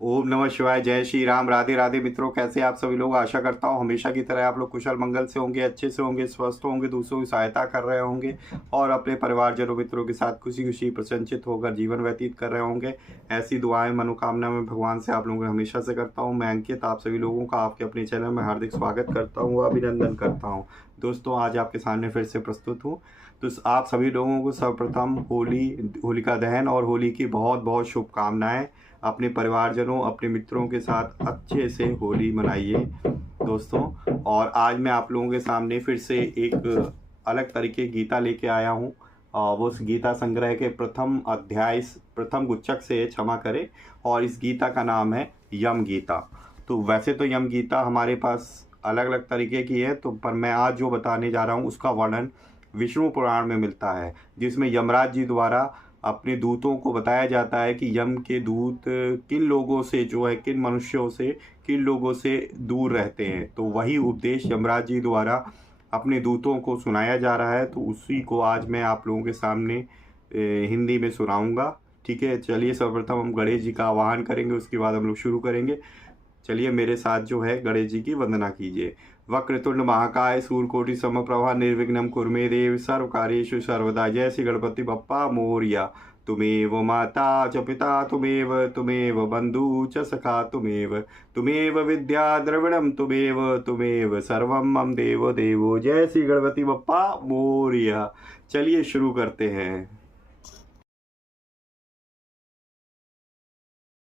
ओम नमः शिवाय। जय श्री राम। राधे राधे मित्रों, कैसे आप सभी लोग। आशा करता हूँ हमेशा की तरह आप लोग कुशल मंगल से होंगे, अच्छे से होंगे, स्वस्थ होंगे, दूसरों की सहायता कर रहे होंगे और अपने परिवारजनों मित्रों के साथ खुशी खुशी प्रसन्नचित होकर जीवन व्यतीत कर रहे होंगे। ऐसी दुआएं मनोकामना में भगवान से आप लोगों को हमेशा से करता हूँ। मैं अंकित आप सभी लोगों का आपके अपने चैनल में हार्दिक स्वागत करता हूँ, अभिनंदन करता हूँ। दोस्तों, आज आपके सामने फिर से प्रस्तुत हूँ। तो आप सभी लोगों को सर्वप्रथम होलिका दहन और होली की बहुत बहुत शुभकामनाएं। अपने परिवारजनों, अपने मित्रों के साथ अच्छे से होली मनाइए दोस्तों। और आज मैं आप लोगों के सामने फिर से एक अलग तरीके गीता लेके आया हूँ। वो उस गीता संग्रह के प्रथम अध्याय, प्रथम गुच्छक से क्षमा करें। और इस गीता का नाम है यम गीता। तो वैसे तो यम गीता हमारे पास अलग अलग तरीके की है, तो पर मैं आज जो बताने जा रहा हूँ उसका वर्णन विष्णु पुराण में मिलता है, जिसमें यमराज जी द्वारा अपने दूतों को बताया जाता है कि यम के दूत किन लोगों से जो है, किन मनुष्यों से, किन लोगों से दूर रहते हैं। तो वही उपदेश यमराज जी द्वारा अपने दूतों को सुनाया जा रहा है। तो उसी को आज मैं आप लोगों के सामने हिंदी में सुनाऊंगा। ठीक है, चलिए सर्वप्रथम हम गणेश जी का आवाहन करेंगे, उसके बाद हम लोग शुरू करेंगे। चलिए मेरे साथ जो है गणेश जी की वंदना कीजिए। वक्रतुंड महाकाय सूर्यकोटि समप्रभा निर्विघ्नं कुरु देव सर्वकार्येषु सर्वदा। जय श्री गणपति बप्पा मोरया। तुमेव माता च पिता तुमेव बंधु च सखा तुमेव विद्या द्रविणम तुमेव सर्वम मम देवो देवो। जय श्री गणपति बप्पा मोरया। चलिए शुरू करते हैं।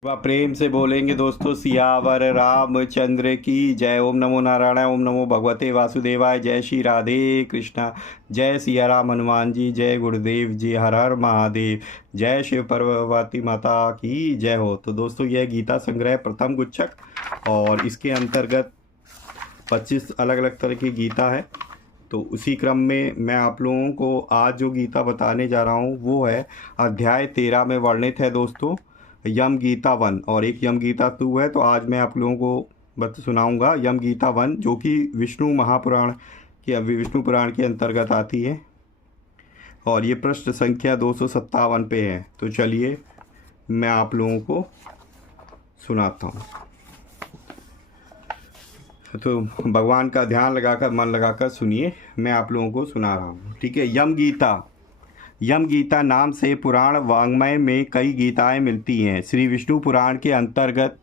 वह प्रेम से बोलेंगे दोस्तों, सियावर रामचंद्र की जय। ओम नमो नारायण, ओम नमो भगवते वासुदेवाय। जय श्री राधे कृष्णा। जय सिया राम हनुमान जी, जय गुरुदेव जी, हर हर महादेव। जय शिव पार्वती माता की जय हो। तो दोस्तों, यह गीता संग्रह प्रथम गुच्छक और इसके अंतर्गत 25 अलग अलग तरह की गीता है। तो उसी क्रम में मैं आप लोगों को आज जो गीता बताने जा रहा हूँ वो है अध्याय 13 में वर्णित है दोस्तों, यम गीता 1 और एक यम गीता 2 है। तो आज मैं आप लोगों को सुनाऊंगा यम गीता 1, जो कि विष्णु पुराण के अंतर्गत आती है और ये पृष्ठ संख्या 257 पे है। तो चलिए मैं आप लोगों को सुनाता हूँ। तो भगवान का ध्यान लगाकर, मन लगाकर सुनिए, मैं आप लोगों को सुना रहा हूँ। ठीक है। यम गीता नाम से पुराण वाङ्मय में कई गीताएं मिलती हैं। श्री विष्णु पुराण के अंतर्गत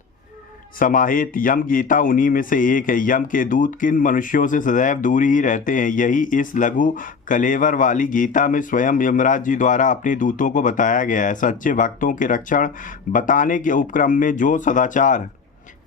समाहित यम गीता उन्हीं में से एक है। यम के दूत किन मनुष्यों से सदैव दूर ही रहते हैं, यही इस लघु कलेवर वाली गीता में स्वयं यमराज जी द्वारा अपने दूतों को बताया गया है। सच्चे भक्तों के रक्षण बताने के उपक्रम में जो सदाचार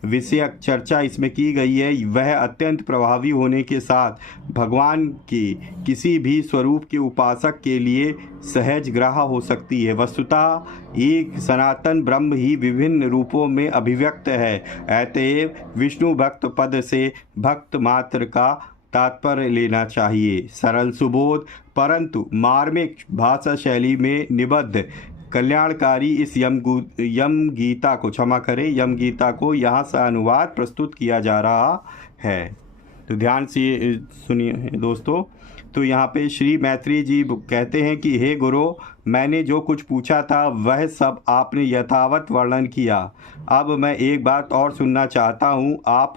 विषयक चर्चा इसमें की गई है, वह अत्यंत प्रभावी होने के साथ भगवान के किसी भी स्वरूप के उपासक के लिए सहज ग्राह्य हो सकती है। वस्तुतः एक सनातन ब्रह्म ही विभिन्न रूपों में अभिव्यक्त है। अतएव विष्णु भक्त पद से भक्त मात्र का तात्पर्य लेना चाहिए। सरल सुबोध परंतु मार्मिक भाषा शैली में निबद्ध कल्याणकारी इस यम गीता को, क्षमा करें, यम गीता को यहाँ से अनुवाद प्रस्तुत किया जा रहा है। तो ध्यान से सुनिए दोस्तों। तो यहाँ पे श्री मैत्री जी कहते हैं कि हे गुरु, मैंने जो कुछ पूछा था वह सब आपने यथावत वर्णन किया। अब मैं एक बात और सुनना चाहता हूँ, आप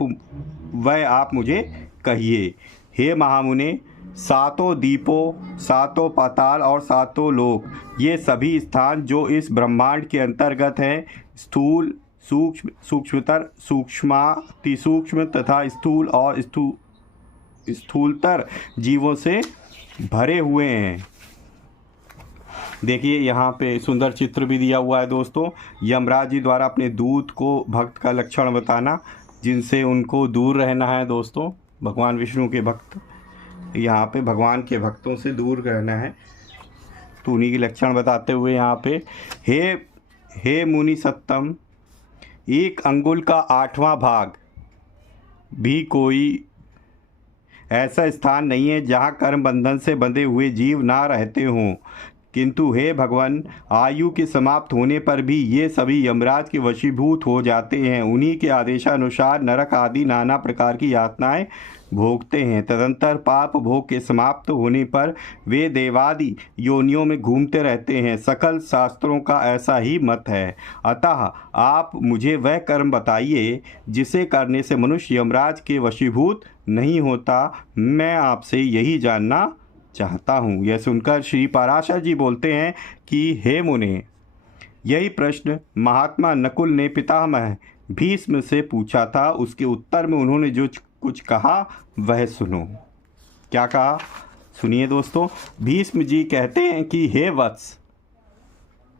मुझे कहिए। हे महामुने, सातों दीपों, सातों पाताल और सातों लोक, ये सभी स्थान जो इस ब्रह्मांड के अंतर्गत हैं, स्थूल, सूक्ष्म, सूक्ष्मतर, सूक्ष्मातिसूक्ष्म तथा स्थूल और स्थूलतर जीवों से भरे हुए हैं। देखिए यहाँ पे सुंदर चित्र भी दिया हुआ है दोस्तों। यमराज जी द्वारा अपने दूत को भक्त का लक्षण बताना, जिनसे उनको दूर रहना है दोस्तों। भगवान विष्णु के भक्त, यहाँ पे भगवान के भक्तों से दूर रहना है, तो उन्हीं के लक्षण बताते हुए यहाँ पे हे मुनि सत्तम, एक अंगुल का 8वां भाग भी कोई ऐसा स्थान नहीं है जहाँ कर्म बंधन से बंधे हुए जीव ना रहते हों। किंतु हे भगवान, आयु के समाप्त होने पर भी ये सभी यमराज के वशीभूत हो जाते हैं। उन्हीं के आदेशानुसार नरक आदि नाना प्रकार की यातनाएं भोगते हैं। तदंतर पाप भोग के समाप्त होने पर वे देवादि योनियों में घूमते रहते हैं। सकल शास्त्रों का ऐसा ही मत है। अतः आप मुझे वह कर्म बताइए जिसे करने से मनुष्य यमराज के वशीभूत नहीं होता। मैं आपसे यही जानना चाहता हूँ। यह सुनकर श्री पराशर जी बोलते हैं कि हे मुने, यही प्रश्न महात्मा नकुल ने पितामह भीष्म से पूछा था। उसके उत्तर में उन्होंने जो कुछ कहा वह सुनो। क्या कहा सुनिए दोस्तों। भीष्म जी कहते हैं कि हे वत्स,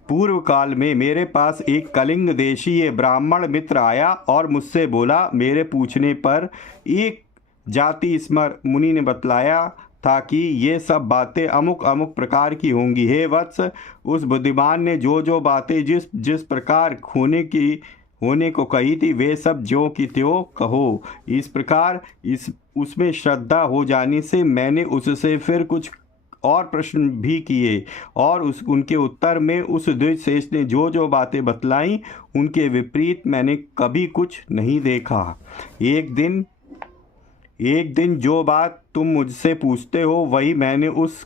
पूर्व काल में मेरे पास एक कलिंग देशीय ब्राह्मण मित्र आया और मुझसे बोला। मेरे पूछने पर एक जाति स्मर मुनि ने बतलाया था कि ये सब बातें अमुक अमुक प्रकार की होंगी। हे वत्स, उस बुद्धिमान ने जो जो बातें जिस जिस प्रकार होने को कही थी वे सब ज्यों की त्यों कहो। इस प्रकार उसमें श्रद्धा हो जाने से मैंने उससे फिर कुछ और प्रश्न भी किए और उनके उत्तर में उस द्विजश्रेष्ठ ने जो जो बातें बतलाई उनके विपरीत मैंने कभी कुछ नहीं देखा। एक दिन जो बात तुम मुझसे पूछते हो वही मैंने उस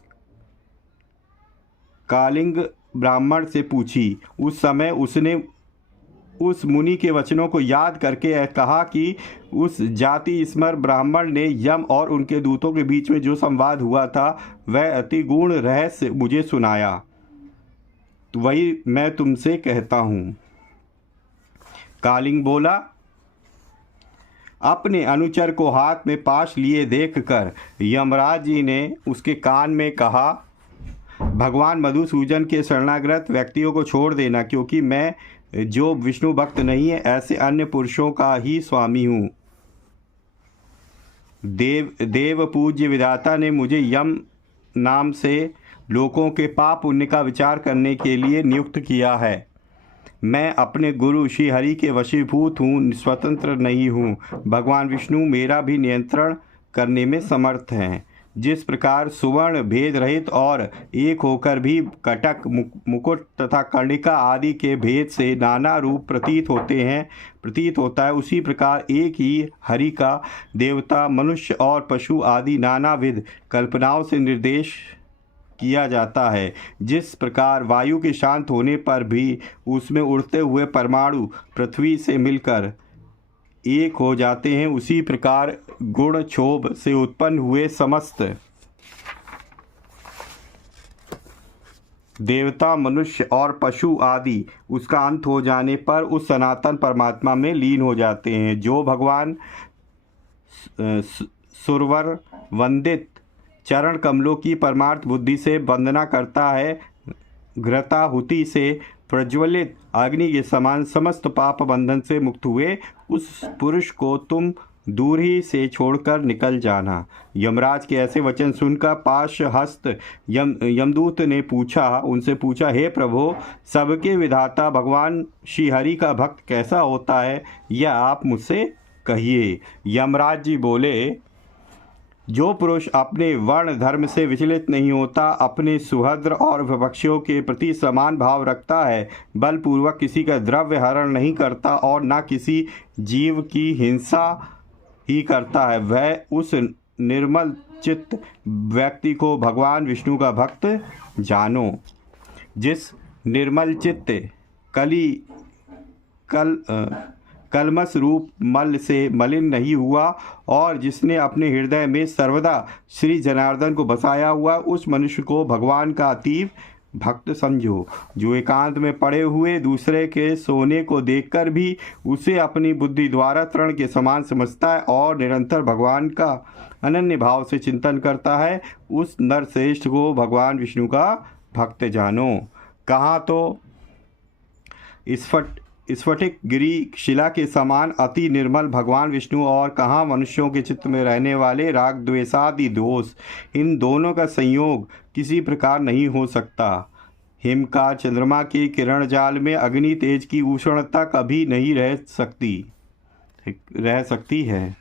कालिंग ब्राह्मण से पूछी। उस समय उसने उस मुनि के वचनों को याद करके कहा कि उस जाति स्मर ब्राह्मण ने यम और उनके दूतों के बीच में जो संवाद हुआ था वह अति गूढ़ रहस्य मुझे सुनाया। तो वही मैं तुमसे कहता हूँ। कालिंग बोला। अपने अनुचर को हाथ में पाश लिए देखकर यमराज जी ने उसके कान में कहा, भगवान मधुसूदन के शरणागत व्यक्तियों को छोड़ देना, क्योंकि मैं जो विष्णु भक्त नहीं है ऐसे अन्य पुरुषों का ही स्वामी हूँ। देव पूज्य विधाता ने मुझे यम नाम से लोगों के पाप पुण्य का विचार करने के लिए नियुक्त किया है। मैं अपने गुरु श्री हरि के वशीभूत हूँ, स्वतंत्र नहीं हूँ। भगवान विष्णु मेरा भी नियंत्रण करने में समर्थ हैं। जिस प्रकार सुवर्ण भेद रहित और एक होकर भी कटक, मुकुट तथा कर्णिका आदि के भेद से नाना रूप प्रतीत होता है, उसी प्रकार एक ही हरि का देवता, मनुष्य और पशु आदि नानाविध कल्पनाओं से निर्देश किया जाता है। जिस प्रकार वायु के शांत होने पर भी उसमें उड़ते हुए परमाणु पृथ्वी से मिलकर एक हो जाते हैं, उसी प्रकार गुण क्षोभ से उत्पन्न हुए समस्त देवता, मनुष्य और पशु आदि उसका अंत हो जाने पर उस सनातन परमात्मा में लीन हो जाते हैं। जो भगवान सुरवर वंदित चरण कमलों की परमार्थ बुद्धि से वंदना करता है, घृताहुति से प्रज्वलित अग्नि के समान समस्त पाप बंधन से मुक्त हुए उस पुरुष को तुम दूर ही से छोड़कर निकल जाना। यमराज के ऐसे वचन सुनकर पाशहस्त यमदूत ने उनसे पूछा, हे प्रभो, सबके विधाता भगवान श्री हरि का भक्त कैसा होता है, यह आप मुझसे कहिए। यमराज जी बोले, जो पुरुष अपने वर्ण धर्म से विचलित नहीं होता, अपने सुहृद और विपक्षियों के प्रति समान भाव रखता है, बलपूर्वक किसी का द्रव्य हरण नहीं करता और न किसी जीव की हिंसा ही करता है, वह उस निर्मल चित्त व्यक्ति को भगवान विष्णु का भक्त जानो। जिस निर्मल चित्त कलमस रूप मल से मलिन नहीं हुआ और जिसने अपने हृदय में सर्वदा श्री जनार्दन को बसाया हुआ, उस मनुष्य को भगवान का अतीव भक्त समझो। जो एकांत में पड़े हुए दूसरे के सोने को देखकर भी उसे अपनी बुद्धि द्वारा तृण के समान समझता है और निरंतर भगवान का अनन्य भाव से चिंतन करता है, उस नरश्रेष्ठ को भगवान विष्णु का भक्त जानो। कहाँ तो स्फटिक गिरी शिला के समान अति निर्मल भगवान विष्णु और कहाँ मनुष्यों के चित्त में रहने वाले राग द्वेषादि दोष, इन दोनों का संयोग किसी प्रकार नहीं हो सकता। हिमकार चंद्रमा के किरण जाल में अग्नि तेज की उष्णता कभी नहीं रह सकती है।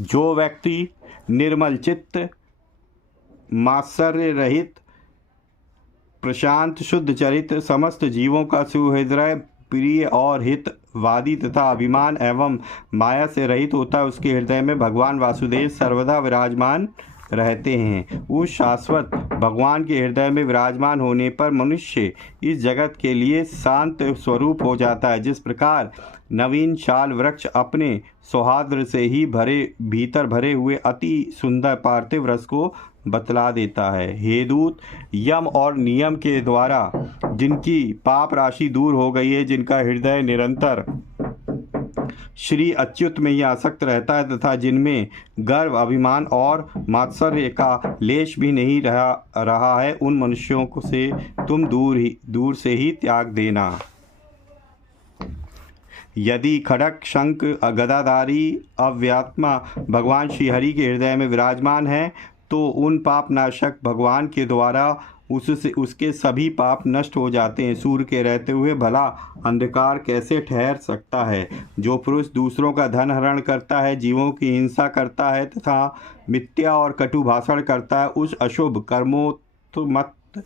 जो व्यक्ति निर्मल चित्त, मात्सर्य रहित, प्रशांत, शुद्ध चरित्र, समस्त जीवों का सुहृदय प्रिय और हितवादी तथा अभिमान एवं माया से रहित होता है, उसके हृदय में भगवान वासुदेव सर्वदा विराजमान रहते हैं। उस शाश्वत भगवान के हृदय में विराजमान होने पर मनुष्य इस जगत के लिए शांत स्वरूप हो जाता है। जिस प्रकार नवीन शाल वृक्ष अपने सौहार्द से ही भीतर भरे हुए अति सुंदर पार्थिव रस को बतला देता है। हे दूत, यम और नियम के द्वारा जिनकी पाप राशि दूर हो गई है, जिनका हृदय निरंतर श्री अच्युत में ही आसक्त रहता है तथा जिनमें गर्व, अभिमान और मात्सर्य का लेश भी नहीं रहा है, उन मनुष्यों को से तुम दूर से ही त्याग देना। यदि खड़ग, शंख, गदाधारी अव्यात्मा भगवान श्रीहरि के हृदय में विराजमान है, तो उन पाप नाशक भगवान के द्वारा उसके सभी पाप नष्ट हो जाते हैं। सूर्य के रहते हुए भला अंधकार कैसे ठहर सकता है? जो पुरुष दूसरों का धन हरण करता है, जीवों की हिंसा करता है तथा मिथ्या और कटु भाषण करता है, उस अशुभ कर्मोन्मत्त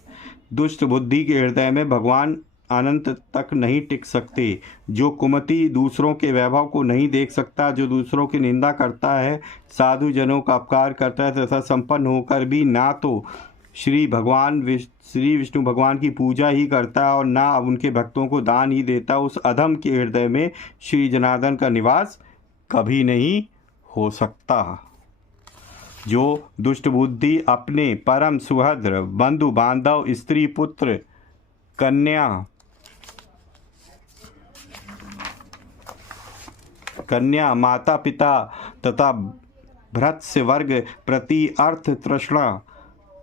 दुष्ट बुद्धि के हृदय में भगवान अनंत तक नहीं टिक सकते। जो कुमति दूसरों के वैभव को नहीं देख सकता, जो दूसरों की निंदा करता है, साधु जनों का अपकार करता है तथा संपन्न होकर भी ना तो श्री विष्णु भगवान की पूजा ही करता है और ना उनके भक्तों को दान ही देता, उस अधम के हृदय में श्री जनार्दन का निवास कभी नहीं हो सकता। जो दुष्ट बुद्धि अपने परम सुहृद बंधु बांधव, स्त्री, पुत्र, कन्या, माता पिता तथा भ्रातृ वर्ग प्रति अर्थ तृष्णा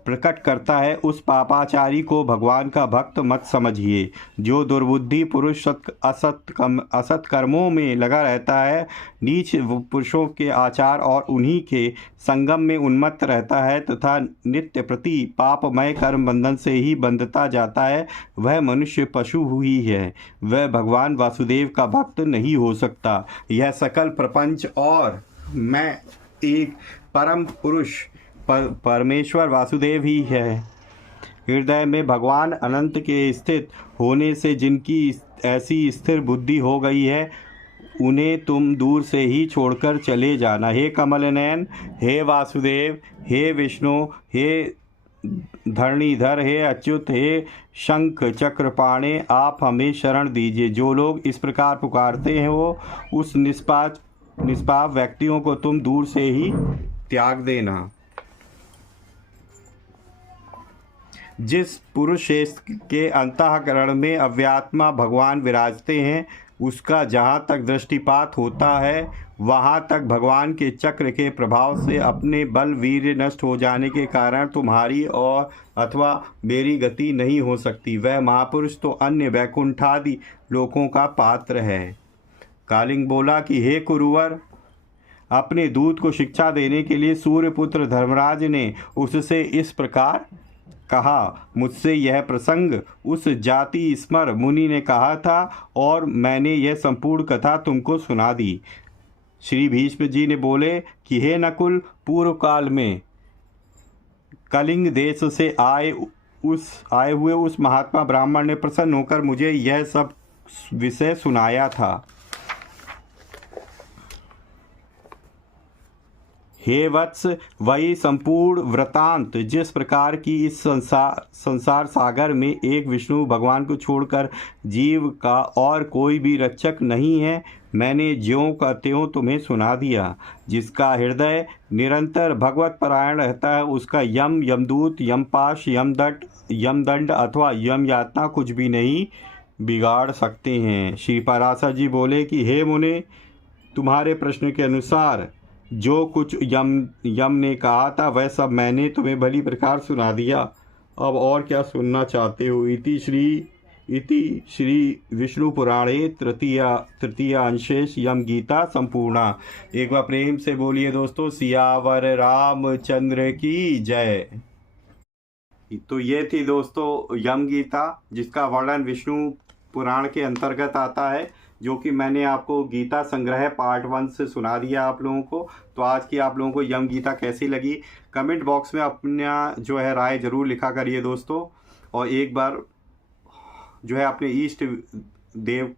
प्रकट करता है, उस पापाचारी को भगवान का भक्त मत समझिए। जो दुर्बुद्धि पुरुष असत कर्मों में लगा रहता है, नीच पुरुषों के आचार और उन्हीं के संगम में उन्मत्त रहता है तथा नित्य प्रति पापमय कर्म बंधन से ही बंधता जाता है, वह मनुष्य पशु ही है, वह भगवान वासुदेव का भक्त नहीं हो सकता। यह सकल प्रपंच और मैं एक परम पुरुष परमेश्वर वासुदेव ही है। हृदय में भगवान अनंत के स्थित होने से जिनकी ऐसी स्थिर बुद्धि हो गई है, उन्हें तुम दूर से ही छोड़कर चले जाना। हे कमल नयन, हे वासुदेव, हे विष्णु, हे धरणीधर, हे अच्युत, हे शंख चक्रपाणे, आप हमें शरण दीजिए। जो लोग इस प्रकार पुकारते हैं, वो उस निष्पाप व्यक्तियों को तुम दूर से ही त्याग देना। जिस पुरुष के अंतःकरण में अव्यात्मा भगवान विराजते हैं, उसका जहाँ तक दृष्टिपात होता है, वहाँ तक भगवान के चक्र के प्रभाव से अपने बल वीर्य नष्ट हो जाने के कारण तुम्हारी और अथवा मेरी गति नहीं हो सकती। वह महापुरुष तो अन्य वैकुंठादि लोकों का पात्र है। कालिंग बोला कि हे कुरुवर, अपने दूत को शिक्षा देने के लिए सूर्यपुत्र धर्मराज ने उससे इस प्रकार कहा। मुझसे यह प्रसंग उस जाति स्मर मुनि ने कहा था और मैंने यह संपूर्ण कथा तुमको सुना दी। श्री भीष्म जी ने बोले कि हे नकुल, पूर्व काल में कलिंग देश से आए हुए उस महात्मा ब्राह्मण ने प्रसन्न होकर मुझे यह सब विषय सुनाया था। हे वत्स, वही संपूर्ण वृतांत जिस प्रकार की इस संसार सागर में एक विष्णु भगवान को छोड़कर जीव का और कोई भी रक्षक नहीं है, मैंने ज्यों का त्यों तुम्हें सुना दिया। जिसका हृदय निरंतर भगवत परायण रहता है, उसका यम, यमदूत, यमपाश, यमदंड अथवा यम यातना कुछ भी नहीं बिगाड़ सकते हैं। श्री पराशर जी बोले कि हे मुने, तुम्हारे प्रश्न के अनुसार जो कुछ यम ने कहा था, वह सब मैंने तुम्हें भली प्रकार सुना दिया। अब और क्या सुनना चाहते हो? इति श्री विष्णु पुराणे तृतीय अंशेष यम गीता संपूर्णा। एक बार प्रेम से बोलिए दोस्तों, सियावर रामचंद्र की जय। तो ये थी दोस्तों यम गीता, जिसका वर्णन विष्णु पुराण के अंतर्गत आता है, जो कि मैंने आपको गीता संग्रह पार्ट 1 से सुना दिया आप लोगों को। तो आज की आप लोगों को यम गीता कैसी लगी, कमेंट बॉक्स में अपना जो है राय ज़रूर लिखा करिए दोस्तों। और एक बार जो है अपने देव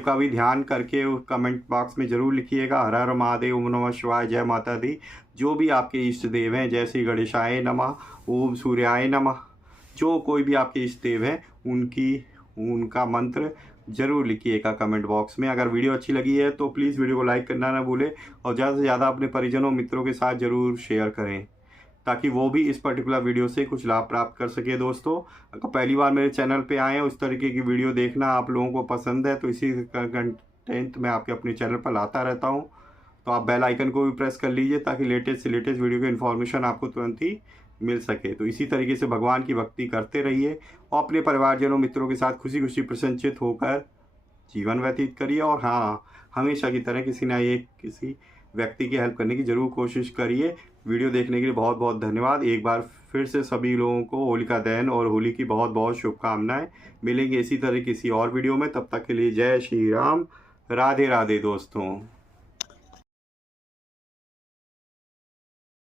का भी ध्यान करके कमेंट बॉक्स में ज़रूर लिखिएगा। हर हर महादेव, ओम नमः शिवाय, जय माता दी। जो भी आपके इष्ट देव हैं, जय श्री गणेशाय नमः, ओम सूर्याय नमः, जो कोई भी आपके इष्ट देव हैं उनका मंत्र ज़रूर लिखिएगा कमेंट बॉक्स में। अगर वीडियो अच्छी लगी है तो प्लीज़ वीडियो को लाइक करना ना भूलें और ज़्यादा से ज़्यादा अपने परिजनों मित्रों के साथ ज़रूर शेयर करें ताकि वो भी इस पर्टिकुलर वीडियो से कुछ लाभ प्राप्त कर सके। दोस्तों, अगर पहली बार मेरे चैनल पे आए हैं, उस तरीके की वीडियो देखना आप लोगों को पसंद है तो इसी कंटेंट मैं आपके अपने चैनल पर लाता रहता हूँ। तो आप बेल आइकन को भी प्रेस कर लीजिए ताकि लेटेस्ट से लेटेस्ट वीडियो की इन्फॉर्मेशन आपको तुरंत ही मिल सके। तो इसी तरीके से भगवान की भक्ति करते रहिए और अपने परिवारजनों मित्रों के साथ खुशी खुशी प्रसन्नचित होकर जीवन व्यतीत करिए। और हाँ, हमेशा की तरह किसी व्यक्ति की हेल्प करने की ज़रूर कोशिश करिए। वीडियो देखने के लिए बहुत बहुत धन्यवाद। एक बार फिर से सभी लोगों को होलिका दहन और होली की बहुत बहुत शुभकामनाएं। मिलेंगे इसी तरह किसी और वीडियो में, तब तक के लिए जय श्री राम, राधे राधे दोस्तों।